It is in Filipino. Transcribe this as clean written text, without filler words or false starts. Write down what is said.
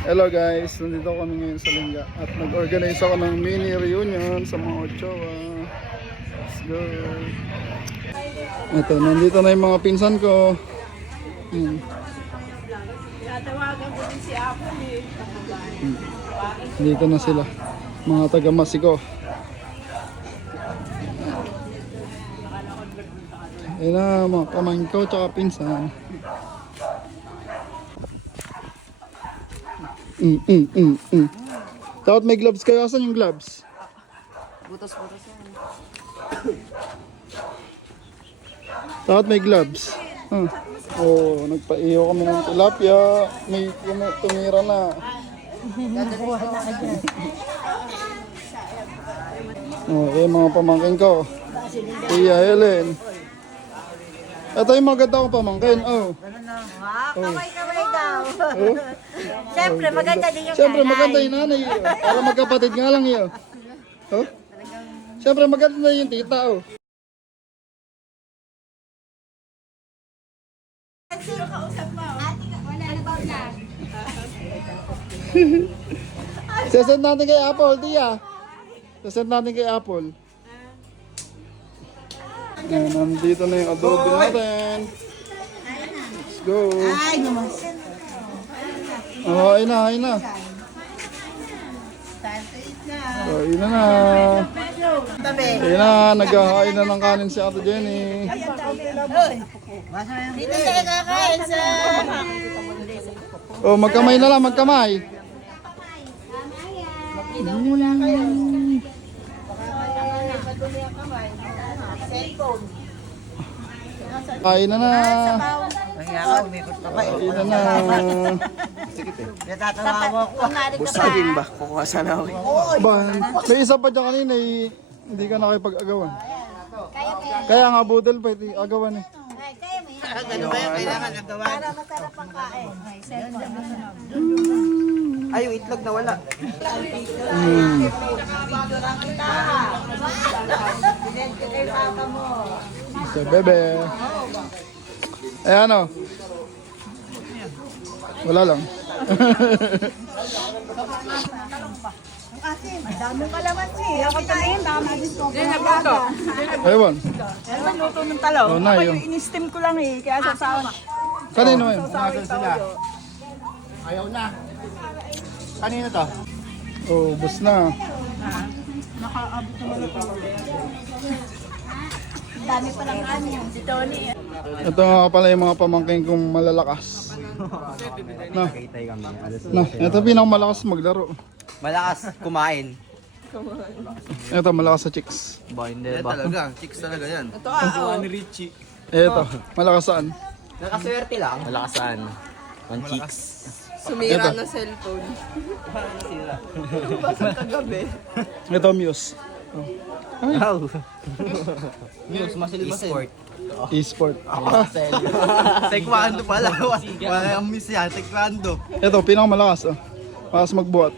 Hello guys, nandito kami ngayon sa Lingga at nag-organize ako ng mini reunion sa mga Ochoa. Let's go! Ito, nandito na yung mga pinsan ko. Tatawagan ko din si Apple eh. Dito na sila, mga taga-Masiko. Ayun na, mga pamain ko tsaka pinsan. Dapat may gloves kayo. Asan yung gloves? Butos-butos yan. Dapat may gloves. Oh, nagpa-iyo kami ng tilapia. May tumira na. Okay, mga pamangkin ko. Tia Helen. Ito yung maganda kong pamangkin. Oh. Kamay-kamay daw. Oh. Siyempre, maganda din yung Siyempre nanay. maganda yung nanay. Para magkapatid nga lang yun. Oh? Siyempre maganda yung tita. Oh. Sino kausap mo? Wala na ba na? Sesend natin kay Apple, Tia. Sesend natin kay Apple. Ayan, nandito na yung adobe natin. Let's go. Ay, naman. Oh, ayun na, ayun na. Ayun na na. Tabi. Ayun na, naghahain na ng kanin si Ate Jenny. Dito tayo kakain sa... Oh, magkamay na lang, magkamay. Cellphone. Kain na na. Nangyaka, umikot pa ba? Kain na na. Natatawa ko. Busagin ba? Kukuha sana ako. Ba, may isa pa dyan kanina, hindi ka nakipag-agawan. Kaya nga budel pa, agawan eh. Ano ba yung kailangan ng gawa? Para masarap ang kain. Ay, yung itlog na wala. So, bebe. Eh ano? Wala lang. Ang dami kalamansi. Ako tayo, tama din ko. Hindi, nagluto. Ayun. Ano ba luto ng talaw? Oh, na, Ako yun. yung in-steam ko lang eh. Kaya sasawa. Kanino yun? Sasawin toyo. Ayaw na. Kanina to? Oh, bus na. Nakaabot naman ito. Ang dami pa lang kanin. Si Tony. Ito nga pala yung mga pamangkin kong malalakas. Na, Kitay kami. na, ito pinakamalakas maglaro. Malakas kumain. Ito, malakas sa chicks. Ba, hindi ba? Talaga, chicks talaga yan. Ito Ni Richie. Ito, malakas saan? Nakaswerte lang. Malakasan. One chicks. Sumira Ito. na cellphone. Basang kagabi. Ito, Muse. Wow. News, masil-masil. E-sport. Taekwondo pala. Wala ang miss yan, taekwondo. Ito, pinakamalakas. Oh. Malakas magbuhat.